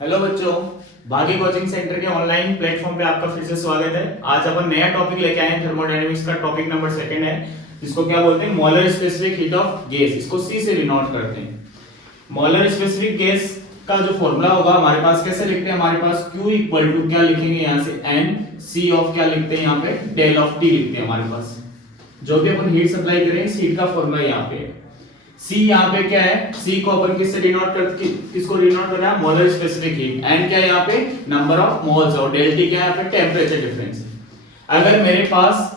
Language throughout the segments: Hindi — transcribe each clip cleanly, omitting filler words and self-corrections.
हेलो बच्चों, भागी कोचिंग सेंटर के ऑनलाइन प्लेटफॉर्म पे आपका फिर से स्वागत है। आज अपन नया टॉपिक लेके आए हैं, थर्मोडायनेमिक्स का टॉपिक नंबर 2 है, जिसको क्या बोलते हैं, molar specific heat of gas. इसको सी से डिनोट करते हैं। मोलर स्पेसिफिक गैस का जो फॉर्मूला होगा हमारे पास, कैसे लिखते हैं, हमारे पास Q इक्वल टू क्या लिखेंगे यहाँ से, N C ऑफ क्या लिखते हैं यहाँ पे, डेल ऑफ T लिखते हैं। हमारे पास जो भी अपन हीट सप्लाई करें, इस हीट का फॉर्मूला यहाँ पे है। C यहाँ पे क्या है, C को अपन किससे डिनोट करते, किसको डिनोट कर रहा है, मोलर स्पेसिफिक हीट। N क्या है यहाँ पे, नंबर ऑफ मोल्स, और डेल T क्या है यहाँ पे, टेम्परेचर डिफरेंस है। अगर मेरे पास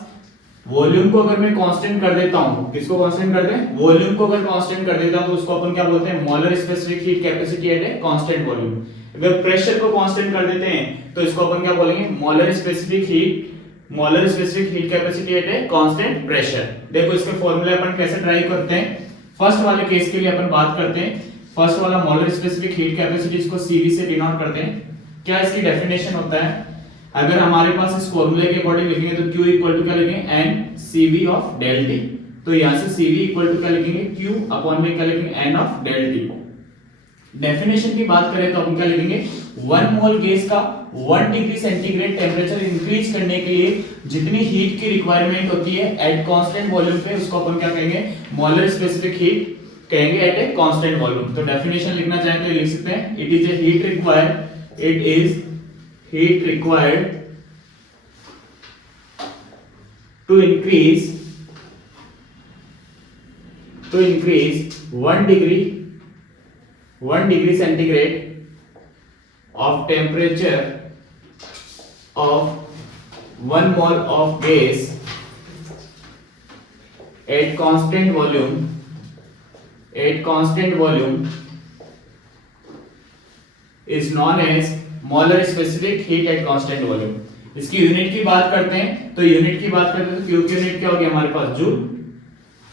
वॉल्यूम को अगर मैं कांस्टेंट कर देता हूं, किसको कांस्टेंट कर दें, वॉल्यूम को अगर कांस्टेंट कर देता हूं, तो उसको अपन क्या बोलते हैं, molar specific heat capacity eight a constant volume. अगर प्रेशर को कांस्टेंट कर देते हैं तो इसको अपन क्या बोलेंगे, molar specific heat capacity eight a constant pressure. देखो इसके फॉर्मूले अपन कैसे ट्राई करते हैं। फर्स्ट वाले केस के लिए अपन बात करते हैं। फर्स्ट वाला मोलर स्पेसिफिक हीट कैपेसिटी, इसको सीवी से डिनोट करते हैं। क्या इसकी डेफिनेशन होता है, अगर हमारे पास इस फॉर्मूले के अकॉर्डिंग लिखेंगे तो Q इक्वल टू क्या लिखेंगे, N CV of del T। तो यहां से CV इक्वल टू क्या लिखेंगे, Q अपॉन में क्या लिखेंगे, N of del T। Definition की बात करें तो हम क्या लिखेंगे, 1 मोल गैस का 1 डिग्री सेंटीग्रेड टेम्परेचर इंक्रीज करने के लिए जितनी हीट की रिक्वायरमेंट होती है एट कांस्टेंट वॉल्यूम पे, उसको अपन क्या कहेंगे, मोलर स्पेसिफिक हीट कहेंगे एट ए कांस्टेंट वॉल्यूम। तो डेफिनेशन लिखना चाहे तो लिख सकते हैं, it is a heat required to increase 1 degree centigrade of temperature of 1 mole of gas at constant volume is known as molar specific heat at constant volume. इसकी यूनिट की बात करते हैं तो Q की यूनिट क्या होगी हमारे पास, जूल,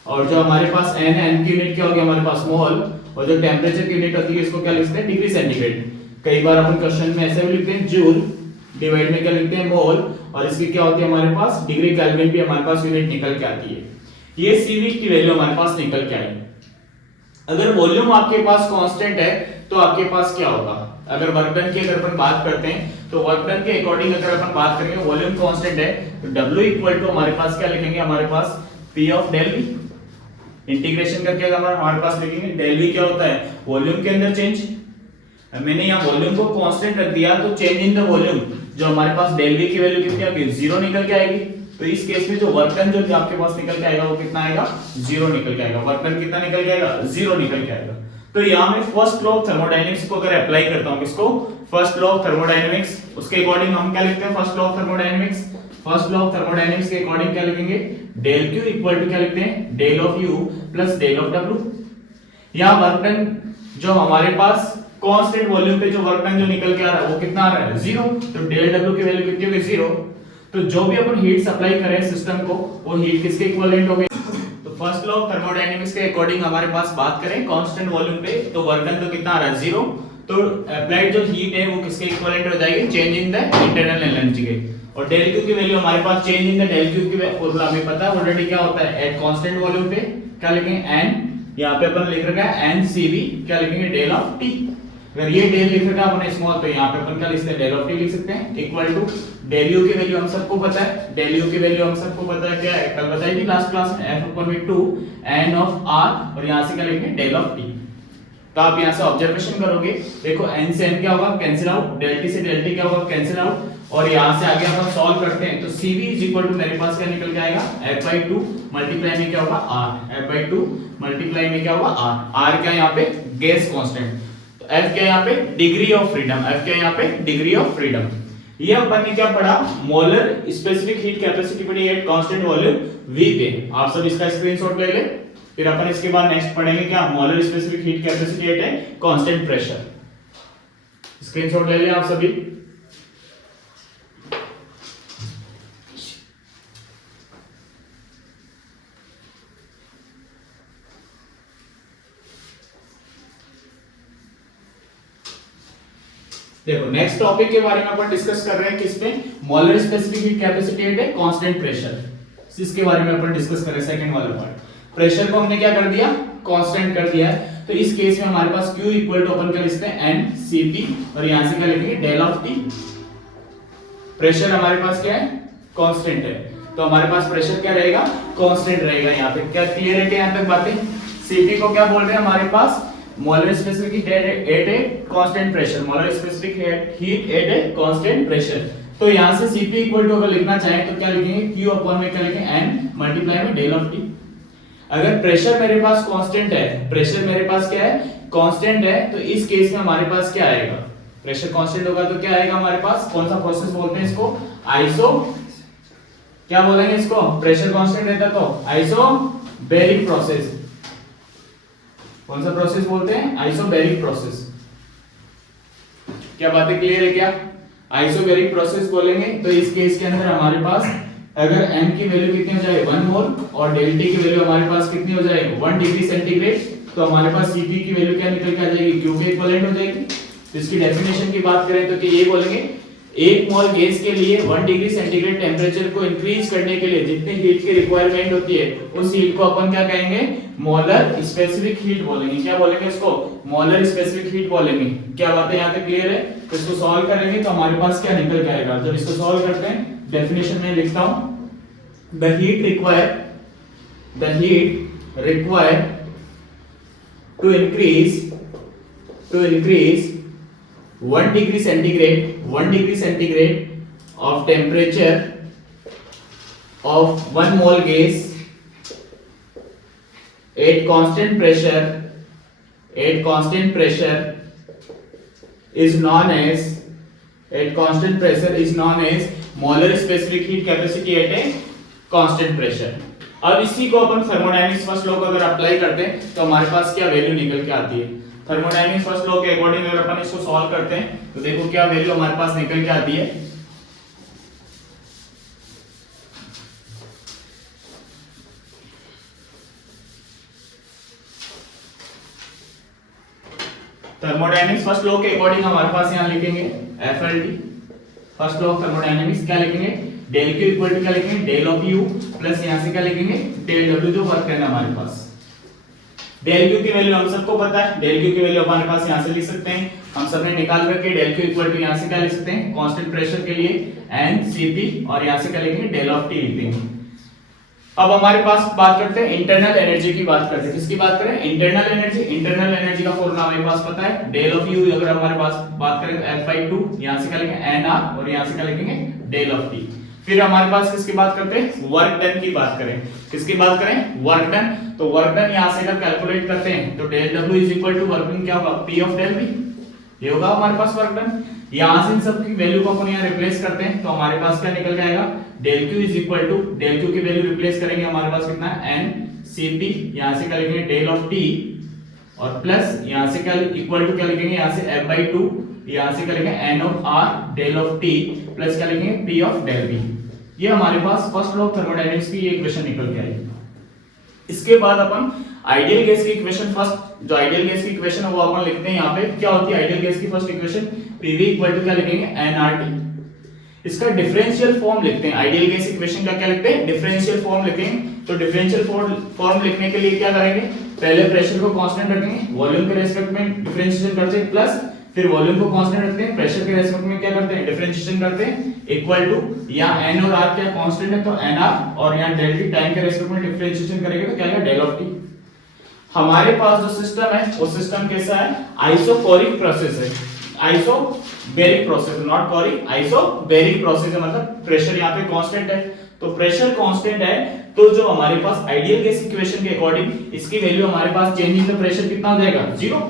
और जो हमारे पास N की यूनिट क्या होगी हमारे पास, मोल, और जो टेम्परेचर की यूनिट होती है इसको क्या लिखते हैं, डिग्री सेंटीग्रेड। कई बार अपन क्वेश्चन में ऐसे भी लिखते हैं, जूल डिवाइड में क्या लिखते हैं, मोल, और इसकी क्या होती है हमारे पास, डिग्री केल्विन भी हमारे पास यूनिट निकल के आती है। ये CV की वैल्यू हमारे पास निकल के आई। अगर वॉल्यूम आपके पास कांस्टेंट है तो आपके पास क्या होगा, अगर वर्क डन की अगर अपन बात करते हैं तो वर्क डन के अकॉर्डिंग अगर अपन बात करेंगे, वॉल्यूम कांस्टेंट है तो W इक्वल टू हमारे पास क्या लिखेंगे, हमारे पास P of del V। Integration करके अगर हमारे पास लिखेंगे, डेल V क्या होता है, वॉल्यूम के अंदर चेंज। मैंने यहाँ वॉल्यूम को कांस्टेंट रख दिया तो चेंज इन द वॉल्यूम, जो हमारे पास डेल V की वैल्यू कितनी आएगी, 0 निकल के आएगी। तो इस केस में जो वर्क डन जो आपके पास निकल के आएगा वो कितना आएगा, 0 निकल के आएगा। वर्क डन कितना निकल के आएगा, 0 निकल के आएगा। तो यहाँ मैं फर्स्ट लॉ ऑफ थर्मोडायनेमिक्स को अगर अप्लाई करता हूँ, किसको, फर्स्ट लॉ ऑफ थर्मोडायनेमिक्स, उसके अकॉर्डिंग हम क्या लिखते हैं, फर्स्ट लॉ ऑफ थर्मोडायनेमिक्स के अकॉर्डिंग क्या लिखेंगे, डेल Q इक्वल टू क्या लिखते हैं, del of U plus del of W। यहाँ वर्क डन जो हमारे पास कांस्टेंट वॉल्यूम पे जो वर्क डन जो निकल के आ रहा है वो कितना आ रहा है, 0। तो डेल W की वैल्यू कितनी होगी, 0। तो जो भी अपन हीट सप्लाई करें सिस्टम को, वो हीट किसके इक्विवेलेंट हो गई। तो फर्स्ट लॉ ऑफ थर्मोडायनेमिक्स के अकॉर्डिंग हमारे पास बात करें कांस्टेंट वॉल्यूम पे, तो वर्क डन तो कितना आ रहा है, 0। तो अप्लाइड जो हीट है वो किसके इक्विवेलेंट हो जाएगी, change in the internal energy के। और डेल Q की वैल्यू हमारे पास, change in the del Q की फॉर्मूला हमें पता है ऑलरेडी, क्या होता है, एट कांस्टेंट वॉल्यूम पे क्या लिखेंगे, N, यहाँ पे अपन लिख रखा है NCV, क्या लिखेंगे, डेल ऑफ T। अगर ये डेल लिख रखा है अपने स्मॉल, तो यहाँ पे अपन क्या लिख सकते हैं, डेल ऑफ T लिख सकते हैं, इक्वल टू डेल U की वैल्यू हम सबको पता है, डेल U की वैल्यू हम सबको पता है, क्या है, कल बताई थी लास्ट क्लास में, F ऊपर में 2 N ऑफ R, और यहाँ से क्या लिखेंगे, डेल ऑफ T। तो आप यहाँ से ऑब्जर्वेशन करोगे, देखो N से N क्या होगा, कैंसिल आउट, डेल T से डेल T क्या होगा, कैंसिल आउट, और यहाँ से आगे हम सॉल्व करते हैं तो CV इज इक्वल टू मेरे पास क्या निकल के आएगा, F/2 मल्टीप्लाई में क्या होगा, R, F/2 मल्टीप्लाई में क्या होगा, R क्या यहाँ पे, गैस कांस्टेंट, तो F क्या यहाँ पे, डिग्री ऑफ फ्रीडम, F क्या यहाँ पे, डिग्री ऑफ फ्रीडम। ये अपन ने क्या पढ़ा, मोलर स्पेसिफिक हीट कैपेसिटी पढ़ी एट कांस्टेंट वॉल्यूम V पे। आप सब इसका स्क्रीनशॉट ले ले, फिर अपन इसके बाद नेक्स्ट पढ़ेंगे क्या, molar specific heat capacity eight a constant pressure. Screenshot ले ले आप सभी। देखो नेक्स्ट टॉपिक के बारे में अपन डिस्कस कर रहे हैं, किस पे, molar specific heat capacity eight a constant pressure, इसके बारे में अपन डिस्कस कर रहे हैं। सेकंड वाला पार्ट, प्रेशर को हमने क्या कर दिया, कांस्टेंट कर दिया है। तो इस केस में हमारे पास Q इक्वल टू अपन क्या लिखते हैं एन सीपी और यहां से क्या लिखेंगे डेल ऑफ टी। प्रेशर हमारे पास क्या है कांस्टेंट है, तो हमारे पास प्रेशर क्या रहेगा कांस्टेंट रहेगा। यहाँ पे क्या क्लियर है क्या यहाँ तक बातें? सीपी को क्या बोल रहे हैं हमारे पास molar specific heat at a constant pressure, molar specific heat at a constant pressure. तो यहां से Cp इक्वल टू अगर लिखना चाहें तो क्या लिखेंगे Q अपॉन में क्या लिखेंगे n मल्टीप्लाई में डेल ऑफ T। अगर प्रेशर मेरे पास कांस्टेंट है, प्रेशर मेरे पास क्या है कांस्टेंट है, तो इस केस में हमारे पास क्या आएगा प्रेशर कांस्टेंट होगा तो क्या आएगा हमारे पास, कौन सा प्रोसेस बोलते हैं इसको आइसो, क्या बोलेंगे इसको प्रेशर कांस्टेंट रहता तो आइसोबैरिक प्रोसेस। कौन सा प्रोसेस बोलते हैं आइसोबैरिक प्रोसेस। क्या बातें क्लियर है क्या? आइसोबैरिक प्रोसेस बोलेंगे तो इस केस के अंदर हमारे पास अगर m की वैल्यू कितनी हो जाए 1 मोल और डेल टी की वैल्यू हमारे पास कितनी हो जाए 1 डिग्री सेंटीग्रेड, तो हमारे पास Cp की वैल्यू क्या निकल के आ जाएगी Q के इक्विवेलेंट हो जाएगी। तो इसकी डेफिनेशन की बात करें तो ये बोलेंगे 1 मोल गैस के लिए 1 डिग्री सेंटीग्रेड टेंपरेचर को इंक्रीज करने के लिए जितनी हीट की रिक्वायरमेंट होती है उस हीट को अपन क्या कहेंगे मोलर स्पेसिफिक हीट बोलेंगे। क्या बोलेंगे इसको मोलर स्पेसिफिक हीट बोलेंगे। क्या बात है यहाँ तक क्लियर है? तो इसको सॉल्व करेंगे तो हमारे पास क्या निकल के आएगा, जब इसको सॉल्व करते हैं डेफिनेशन में लिखता हूं the heat required to increase 1 degree centigrade of temperature of 1 mole gas at constant pressure is known as molar specific heat capacity at a constant pressure। अब इसी को अपन थर्मोडायनेमिक्स फर्स्ट लॉ को अगर अप्लाई करते हैं तो हमारे पास क्या वैल्यू निकल के आती है। थर्मोडायनेमिक्स फर्स्ट लॉ के अकॉर्डिंग अगर अपन इसको सॉल्व करते हैं तो देखो क्या वैल्यू हमारे पास निकल के आती है। थर्मोडायनेमिक्स फर्स्ट लॉ के अकॉर्डिंग हमारे पास यहां लिखेंगे FLT first law of thermodynamics क्या लिखेंगे डेल Q इक्वल टू क्या लिखेंगे डेल ऑफ U प्लस यहां से क्या लिखेंगे डेल W जो वर्क करना हमारे पास। डेल Q की वैल्यू हम सबको पता है, डेल Q की वैल्यू हमारे पास यहां से लिख सकते हैं, हम सबने निकाल करके डेल Q इक्वल टू यहां से क्या लिख सकते हैं कांस्टेंट प्रेशर के लिए n Cp और यहां से क्या लिखेंगे डेल ऑफ T लिख देंगे। अब हमारे पास बात करते हैं इंटरनल एनर्जी की बात करते हैं। किसकी बात करें इंटरनल एनर्जी का फॉर्मूला हमारे पास पता है डेल ऑफ U अगर हमारे पास बात करें तो F/2 यहां से क्या लिखेंगे nR और यहां से क्या लिखेंगे डेल ऑफ T। फिर हमारे पास किसकी बात करते हैं वर्क डन की बात करें। किसकी बात करें वर्क डन, तो वर्क डन यहां से अगर कैलकुलेट करते हैं तो del W is equal to work done क्या होगा P ऑफ डेल V, ये होगा हमारे पास वर्क डन। यहां से इन सब की वैल्यू को अपन यहां रिप्लेस करते हैं तो हमारे पास क्या निकल जाएगा del Q is equal to del Q की वैल्यू रिप्लेस करेंगे हमारे पास कितना है n Cp यहां से क्या लिखेंगे डेल ऑफ T और प्लस यहां से क्या इक्वल टू क्या लिखेंगे यहां से F/2 यहां से क्या लिखेंगे n of R del of T plus क्या लिखेंगे P ऑफ डेल V। ये हमारे पास फर्स्ट लॉ ऑफ थर्मोडायनेमिक्स की ये इक्वेशन निकल के आई। इसके बाद अपन आइडियल गैस की इक्वेशन फर्स्ट जो आइडियल गैस की इक्वेशन है वो अपन लिखते हैं। यहाँ पे क्या होती है आइडियल गैस की first equation PV equal to क्या लिखेंगे nRT। इसका डिफरेंशियल फॉर्म लिखते हैं आइडियल गैस इक्वेशन का क्या लिखते हैं डिफरेंशियल फॉर्म लिखेंगे। तो डिफरेंशियल फॉर्म लिखने के लिए क्या करेंगे पहले प्रेशर को कांस्टेंट रखेंगे वॉल्यूम के रेस्पेक्ट में डिफरेंशिएशन करते हैं प्लस फिर वॉल्यूम को कांस्टेंट रखते हैं प्रेशर के रेस्पेक्ट में क्या करते हैं डिफरेंशिएशन करते हैं इक्वल टू यहाँ n और r क्या कांस्टेंट है तो nr और यहाँ डेल t टाइम के रेस्पेक्ट में डिफरेंशिएशन करेंगे तो क्या आएगा डेल ऑफ t। हमारे पास जो सिस्टम है वो सिस्टम कैसा है आइसोकोरिक प्रोसेस है, आइसोबैरिक प्रोसेस नॉट कोरिक आइसोबैरिक प्रोसेस है, मतलब प्रेशर यहाँ पे कांस्टेंट है। तो प्रेशर कांस्टेंट है तो जो हमारे पास आइडियल गैस इक्वेशन के अकॉर्डिंग इसकी वैल्यू हमारे पास चेंज इन द प्रेशर कितना हो जाएगा 0।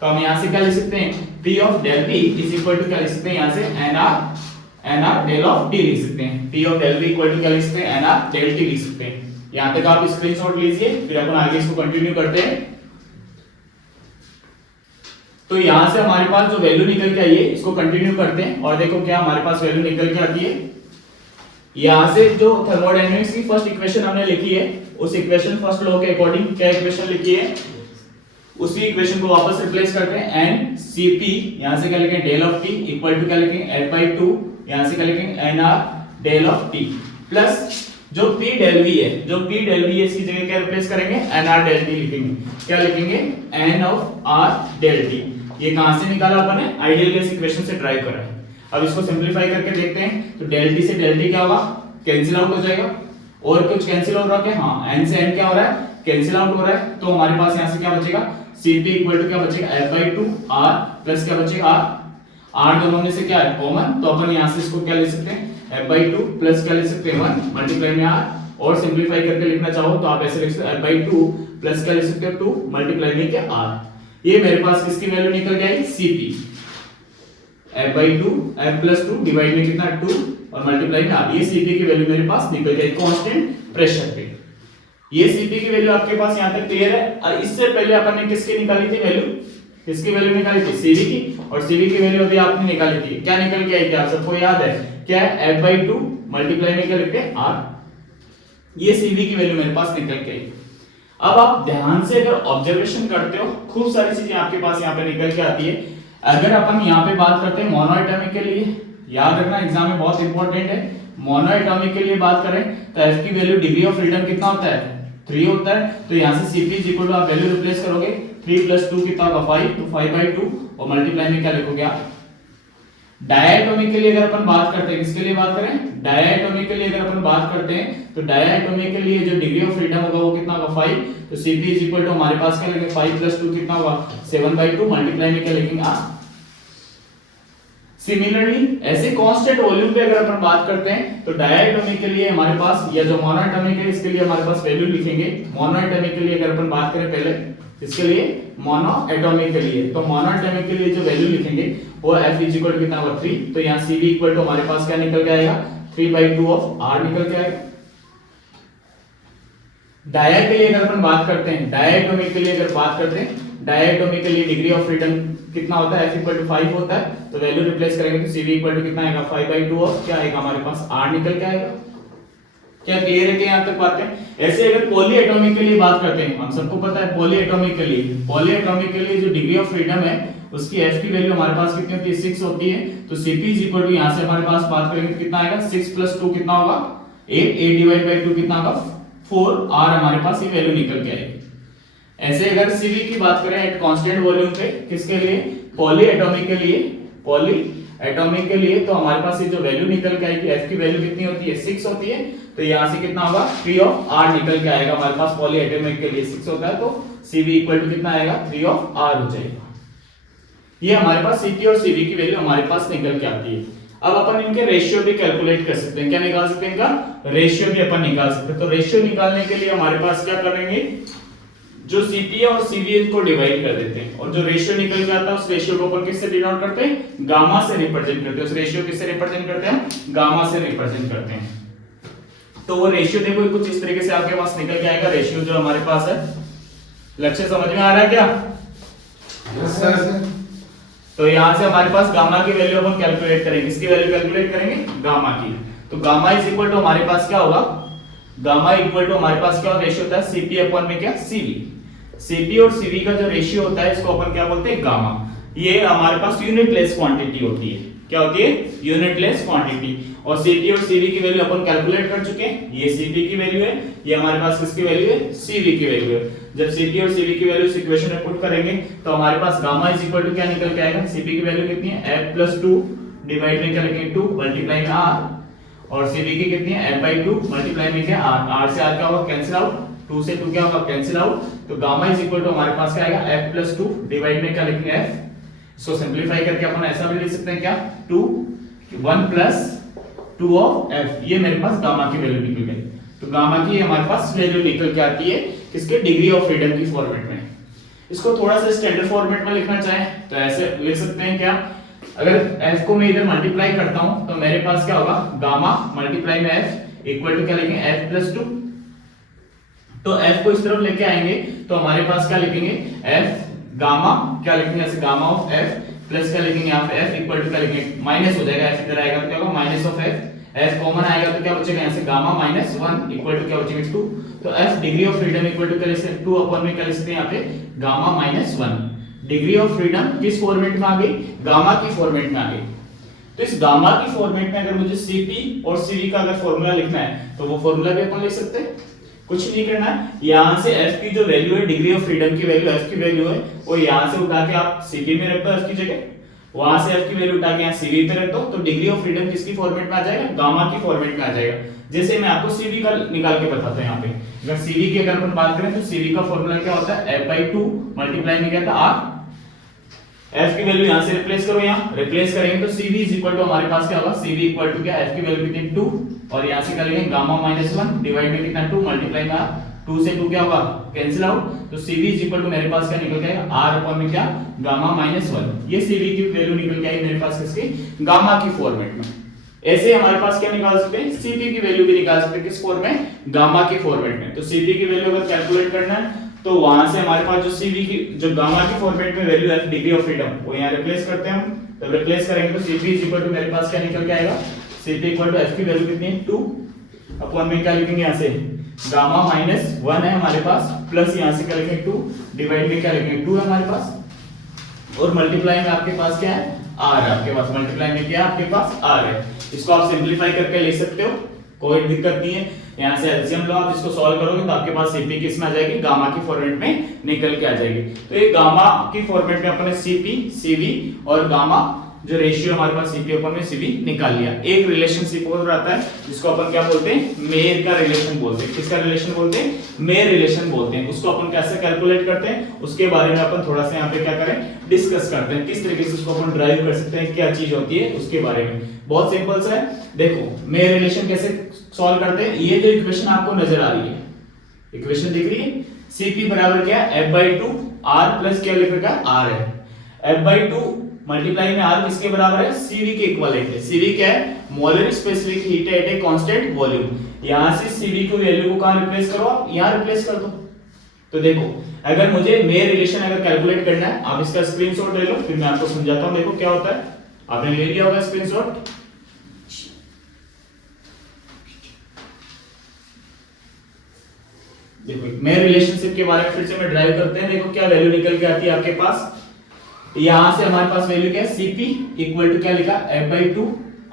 तो हम यहां से क्या लिख सकते हैं P of del V is equal to क्या लिख सकते हैं यहां से nR डेल ऑफ T लिख सकते हैं। P of del V equal to क्या लिख सकते हैं nR डेल T लिख सकते हैं। यहां तक आप स्क्रीनशॉट लीजिए फिर अपन आगे इसको कंटिन्यू करते हैं। तो यहां से हमारे पास जो वैल्यू निकल के आई है इसको कंटिन्यू करते हैं और देखो क्या हमारे पास वैल्यू निकल के आती है। यहां से जो थर्मोडायनेमिक्स की फर्स्ट इक्वेशन हमने लिखी है उस इक्वेशन फर्स्ट लॉ के अकॉर्डिंग क्या इक्वेशन लिखी है उसी इक्वेशन को वापस रिप्लेस करते हैं n Cp यहां से क्या लिखेंगे del of T equal to क्या लिखेंगे F/2 यहां से क्या लिखेंगे nR del of T plus जो P del V है, जो P del V है इसकी जगह क्या रिप्लेस करेंगे, NR del T लिखेंगे। क्या लिखेंगे, N of R del T। ये कहां से निकाला अपन ने, आइडियल गैस इक्वेशन से ड्राइव करा है। अब इसको सिंपलीफाई करके देखते हैं, तो del T से del T क्या होगा, कैंसिल आउट हो जाएगा। और कुछ कैंसिल हो रहा है क्या, हाँ, N से N क्या हो रहा है, कैंसिल आउट हो रहा है। तो हमारे पास यहां से क्या बचेगा, Cp इक्वल टू क्या बचेगा, F/2 R प्लस क्या बचेगा, R दोनों में से क्या है, कॉमन। तो अपन यहां से इसको क्या ले सकते हैं, F/2 प्लस क्या ले सकते हैं, 1 मल्टीप्लाई में R। और सिंपलीफाई करके लिखना चाहो तो आप ऐसे लिख सकते हो F/2 प्लस क्या ले सकते हो, 2 मल्टीप्लाई में क्या R। ये मेरे पास किसकी वैल्यू निकल जाएगी, Cp। F/2 F plus 2 divide में कितना 2 और मल्टीप्लाई में R। ये Cp की वैल्यू मेरे पास निकल जाएगी कांस्टेंट प्रेशर पे। ये Cp की वैल्यू आपके पास यहां तक क्लियर है। और इससे पहले अपन ने किसकी निकाली थी वैल्यू, किसकी वैल्यू निकाली थी, Cv की। और Cv की वैल्यू अभी आपने निकाली थी, क्या निकल के आई थी, आप सबको याद है क्या है, F/2 मल्टीप्लाई में क्या लिखते हैं, R। ये Cv की वैल्यू मेरे पास निकल के आई। अब आप ध्यान से अगर ऑब्जर्वेशन करते हो, खूब सारी चीजें आपके पास यहाँ पे निकल के आती है। अगर अपन यहाँ पे बात करते हैं मोनोएटॉमिक के लिए, याद रखना एग्जाम में बहुत इंपॉर्टेंट है, मोनोएटॉमिक के लिए बात करें तो F की वैल्यू डिग्री ऑफ फ्रीडम कितना होता है, 3 होता है। तो यहाँ से Cp इक्वल टू आप वैल्यू रिप्लेस करोगे, 3 प्लस 2 कितना होगा 5, तो 5/2 और मल्टीप्लाई में क्या लिखोगे आप। डायटोमिक के लिए अगर अपन बात करते हैं, किसके लिए बात करें, डायटोमिक के लिए अगर अपन बात करते हैं तो डायटोमिक के लिए जो डिग्री ऑफ फ्रीडम होगा वो कितना होगा 5। तो Cp इक्वल टू हमारे पास क्या लिखेंगे, 5 प्लस 2 कितना होगा 7/2 मल्टीप्लाई में क्या लिखेंगे R। सिमिलरली ऐसे कांस्टेंट वॉल्यूम पे अगर अपन बात करते हैं तो डायटोमिक के लिए हमारे पास, या जो मोनोएटॉमिक है इसके लिए हमारे पास वैल्यू लिखेंगे। मोनोएटॉमिक के लिए अगर अपन बात करें पहले, इसके लिए मोनोएटॉमिक के लिए, तो मोनोएटॉमिक के लिए जो वैल्यू लिखेंगे वो F इक्वल टू कितना होगा 3। तो यहाँ Cv इक्वल टू हमारे पास क्या निकल के आएगा, 3/2 ऑफ R निकल के आएगा। डाया के लिए अगर अपन बात करते हैं, डायटोमिक के लिए अगर बात करते हैं, डायटोमिक के लिए डिग्री ऑफ फ्रीडम कितना होता है, F इक्वल टू 5 होता है। तो वैल्यू रिप्लेस करेंगे तो Cv इक्वल टू कितना आएगा, 5/2 ऑफ क्या आएगा हमारे पास, R निकल के आएगा। क्या क्लियर है कि यहां तक बात है। ऐसे अगर पॉली एटॉमिक के लिए बात करते हैं, हम सबको पता है पॉली एटॉमिक के लिए, पॉली एटॉमिक के लिए जो डिग्री ऑफ फ्रीडम है उसकी F की वैल्यू हमारे पास कितनी होती है, 6 होती है। तो Cp इक्वल टू यहां से हमारे पास बात करेंगे कितना आएगा, 6 प्लस 2 कितना होगा 8, 8 डिवाइड बाय 2 कितना होगा 4, R हमारे पास ये वैल्यू निकल के आएगी। ऐसे अगर Cv की बात करें एट कांस्टेंट वॉल्यूम पे, किसके लिए, पॉली एटॉमिक के लिए, पॉली एटॉमिक के लिए, तो हमारे पास ये जो वैल्यू निकल के आएगी F की वैल्यू कितनी होती है, 6 होती है। तो यहां से कितना होगा 3 ऑफ R निकल के आएगा हमारे पास, पॉली एटॉमिक के लिए 6 होता है। तो Cv इक्वल टू कितना आएगा, 3 ऑफ R हो जाएगा। ये हमारे पास Cp और Cv की वैल्यू हमारे पास निकल के आती है। अब अपन इनके रेशियो भी कैलकुलेट कर सकते हैं, क्या निकाल सकते हैं, इनका रेशियो भी अपन निकाल सकते हैं। तो रेशियो निकालने के लिए हमारे पास क्या करेंगे, जो Cp है और Cv को डिवाइड कर देते हैं, और जो रेशियो निकल के आता है उस रेशियो को अपन किससे डिनोट करते हैं, गामा से रिप्रेजेंट करते हैं। उस रेशियो किससे रिप्रेजेंट करते हैं, गामा से रिप्रेजेंट करते हैं। तो वो रेशियो देखो कुछ इस तरीके से आपके पास निकल के आएगा, रेशियो जो हमारे पास है। लक्ष्य समझ में आ रहा है क्या? Yes sir. तो यहां से हमारे पास गामा की वैल्यू अपन कैलकुलेट करेंगे, किसकी वैल्यू कैलकुलेट करेंगे, गामा की। तो गामा इज इक्वल टू हमारे पास क्या होगा, गामा इक्वल टू हमारे पास क्या रेशियो होता है, Cp अपॉन में क्या, Cv। Cp और Cv का जो रेशियो होता है इसको अपन क्या बोलते हैं, गामा। ये हमारे पास यूनिटलेस क्वांटिटी होती है, क्या होती है, यूनिटलेस क्वांटिटी। और Cp और Cv की वैल्यू अपन कैलकुलेट कर चुके हैं। ये Cp की वैल्यू है, ये हमारे पास किसकी वैल्यू है, Cv की वैल्यू है। जब Cp और Cv की वैल्यू इस इक्वेशन में पुट करेंगे तो हमारे पास गामा इज इक्वल टू क्या निकल के आएगा, Cp की वैल्यू कितनी है, f प्लस 2 डिवाइड में क्या लिखेंगे 2 मल्टीप्लाई में r, और Cv की कितनी है, f/2 मल्टीप्लाई में क्या r, r से r क्या होगा कैंसिल आउट, 2 से 2 क्या होगा कैंसिल आउट। तो गामा इज इक्वल टू हमारे पास क्या आएगा, f प्लस 2 डिवाइड में क्या लिखेंगे f। इसको सिंपलीफाई करके अपन ऐसा भी लिख सकते हैं क्या, 1 प्लस 2 ऑफ f। ये मेरे पास गामा की वैल्यू निकल गई। तो गामा की हमारे पास वैल्यू निकल के आती है किसके, डिग्री ऑफ फ्रीडम की फॉर्मेट में। इसको थोड़ा सा स्टैंडर्ड फॉर्मेट में लिखना चाहें तो ऐसे लिख सकते हैं क्या, अगर f को मैं इधर मल्टीप्लाई करता हूं तो मेरे पास क्या होगा, गामा मल्टीप्लाई में f इक्वल टू क्या लिखेंगे, f प्लस 2। तो f को इस तरफ लेके आएंगे तो हमारे पास क्या लिखेंगे, f गामा क्या लिखेंगे, ऐसे गामा ऑफ f प्लस क्या लिखेंगे यहाँ पे f इक्वल टू क्या लिखेंगे, माइनस हो जाएगा, f इधर आएगा तो क्या होगा minus of f, f common आएगा तो क्या बचेगा यहाँ से गामा माइनस 1 इक्वल टू क्या बचेगा 2। तो f degree of freedom equal to क्या लिख सकते हैं, 2 अपॉन में क्या लिख सकते हैं यहाँ पे gamma minus 1। Degree of freedom किस फॉर्मेट में आ गई, गामा की फॉर्मेट में आ गई। तो इस गामा की फॉर्मेट में अगर मुझे Cp और Cv का अगर फॉर्मूला लिखना है तो वो फॉर्मूला भी अपन लिख सकते हैं। कुछ नहीं करना है, यहां से f की जो वैल्यू है, डिग्री ऑफ फ्रीडम की वैल्यू, f की वैल्यू है, वो यहां से उठा के आप Cp में रख दो f की जगह, वहां से f की वैल्यू उठा के यहां Cv पे रख दो, तो डिग्री ऑफ फ्रीडम किसकी फॉर्मेट में आ जाएगा? गामा की फॉर्मेट में आ जाएगा। जैसे मैं आपको Cv का निकाल के बताता हूं। यहाँ पे अगर Cv की अगर अपन बात करें तो Cv का फॉर्मूला क्या होता है? f/2 मल्टीप्लाई में क्या था? r। f की वैल्यू यहां से रिप्लेस करो, यहां रिप्लेस करेंगे तो Cv इज इक्वल टू हमारे पास क्या होगा? Cv इक्वल टू क्या? f की वैल्यू कितनी? 2 और यहां से क्या लेंगे? गामा -1 डिवाइड में कितना? 2 मल्टीप्लाई में 2 से 2 क्या होगा? कैंसिल आउट, तो Cv इज इक्वल टू मेरे पास क्या निकल के आएगा? r अपॉन में क्या? गामा -1। ये Cv की वैल्यू निकल के आई मेरे पास किसकी? गामा की फॉर्मेट में। ऐसे हमारे पास क्या निकाल सकते हैं? Cp की वैल्यू भी निकाल सकते हैं। किस फॉर्म में? गामा की फॉर्मेट में। तो Cp की वैल्यू अगर कैलकुलेट करना है तो वहां से हमारे पास जो Cv की जो गामा की फॉर्मेट में वैल्यू है डिग्री ऑफ फ्रीडम, वो यहां रिप्लेस करते हैं हम। तो रिप्लेस करेंगे तो Cp इज इक्वल टू मेरे पास क्या निकल के आएगा? Cp इक्वल टू f की वैल्यू कितनी है? 2 अपॉन में क्या लिखेंगे यहां से? गामा -1 है हमारे पास, प्लस यहां से क्या लिखेंगे? 2 डिवाइड में क्या लिखेंगे? 2 है हमारे पास, और मल्टीप्लाई में आपके पास क्या है? r है आपके पास। मल्टीप्लाई में क्या है आपके पास? r है। इसको आप सिंपलीफाई करके ले सकते हो, कोई दिक्कत नहीं है। यहां से एलसीएम लो, आप इसको सॉल्व करोगे तो आपके पास Cp किस में आ जाएगी? गामा की फॉर्मेट में निकल के आ जाएगी। तो ये गामा की फॉर्मेट में अपने Cp, Cv और गामा जो रेशियो हमारे पास Cp अपन में Cv निकाल लिया। एक रिलेशनशिप और रहता है जिसको अपन क्या बोलते हैं? मेयर का रिलेशन बोलते हैं। किसका रिलेशन बोलते हैं? मेयर रिलेशन बोलते हैं। उसको अपन कैसे कैलकुलेट करते हैं उसके बारे में अपन थोड़ा सा यहाँ पे क्या करें? डिस्कस करते हैं। किस तरीके से उसको अपन ड्राइव कर सकते हैं, क्या चीज होती है उसके बारे में। बहुत सिंपल सा है, देखो मेयर रिलेशन कैसे सॉल्व करते हैं। ये जो इक्वेशन आपको नजर आ रही है, इक्वेशन दिख रही है, Cp बराबर क्या है? f/2 r प्लस क्या लिख रखा है? r है। f/2 मल्टीप्लाई में r किसके बराबर है? Cv के इक्विवेलेंट है। Cv क्या है? Molar specific heat at a constant volume. यहां से Cv की वैल्यू को कहां रिप्लेस करो? आप यहां रिप्लेस कर दो। तो देखो अगर मुझे मेयर रिलेशन अगर कैलकुलेट करना है, आप इसका स्क्रीनशॉट ले लो, फिर मैं आपको समझाता हूं। देखो क्या होता है, आपने ले लिया होगा स्क्रीनशॉट। देखो मेयर रिलेशनशिप के बारे में फिर से मैं ड्राइव करते हैं। देखो क्या वैल्यू निकल के आती है आपके पास। यहां से हमारे पास वैल्यू क्या है? Cp इक्वल टू क्या लिखा? f/2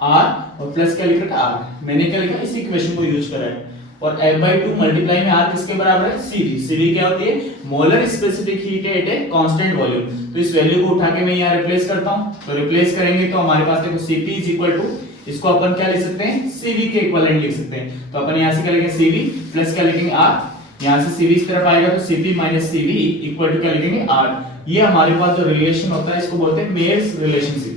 r और प्लस क्या लिख रखा? r। मैंने क्या लिखा? इस इक्वेशन को यूज करा है। और f/2 मल्टीप्लाई में r किसके बराबर है? Cv। Cv क्या होती है? Molar specific heat at a constant volume. तो इस वैल्यू को उठा के मैं यहां रिप्लेस करता हूं। तो रिप्लेस करेंगे तो हमारे पास देखो Cp इज इक्वल टू, इसको अपन क्या लिख सकते हैं? Cv के इक्विवेलेंट लिख सकते हैं। तो अपन यहां से क्या लिखेंगे? Cv प्लस क्या लिखेंगे? r। यहां से Cv इस तरफ आएगा तो Cp minus Cv equal to क्या लिखेंगे? r। ये हमारे पास जो रिलेशन होता है इसको बोलते हैं मेयर्स रिलेशनशिप।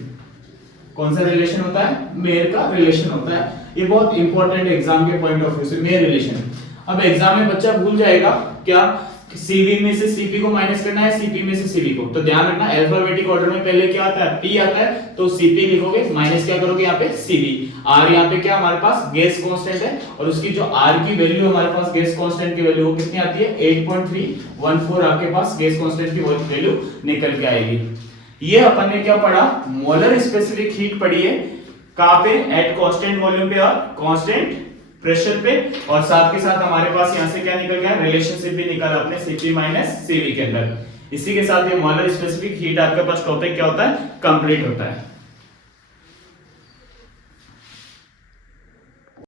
कौन सा रिलेशन होता है? मेयर का रिलेशन होता है। ये बहुत इंपॉर्टेंट एग्जाम के पॉइंट ऑफ व्यू से मेयर रिलेशन। अब एग्जाम में बच्चा भूल जाएगा क्या? Cv में से Cp को माइनस करना है, Cp में से Cv को। तो ध्यान रखना अल्फाबेटिक ऑर्डर में पहले क्या आता है? P आता है, तो Cp लिखोगे, माइनस क्या करोगे यहाँ पे? Cv। R यहाँ पे क्या हमारे पास गैस कांस्टेंट है, और उसकी जो R की वैल्यू हमारे पास गैस कांस्टेंट की वैल्यू वो कितनी आती है? 8.314 आपके पास गैस कांस्टेंट की वैल्यू निकल के आएगी। ये अपन ने क्या पढ़ा? मोलर स्पेसिफिक हीट पढ़ी है। कहां पे? एट कांस्टेंट वॉल्यूम पे और कांस्टेंट प्रेशर पे। और साथ के साथ हमारे पास यहां से क्या निकल गया? रिलेशनशिप भी निकाला अपने Cp माइनस Cv के अंदर। इसी के साथ ये मोलर स्पेसिफिक हीट आपके पास टॉपिक क्या होता है? कंप्लीट होता है।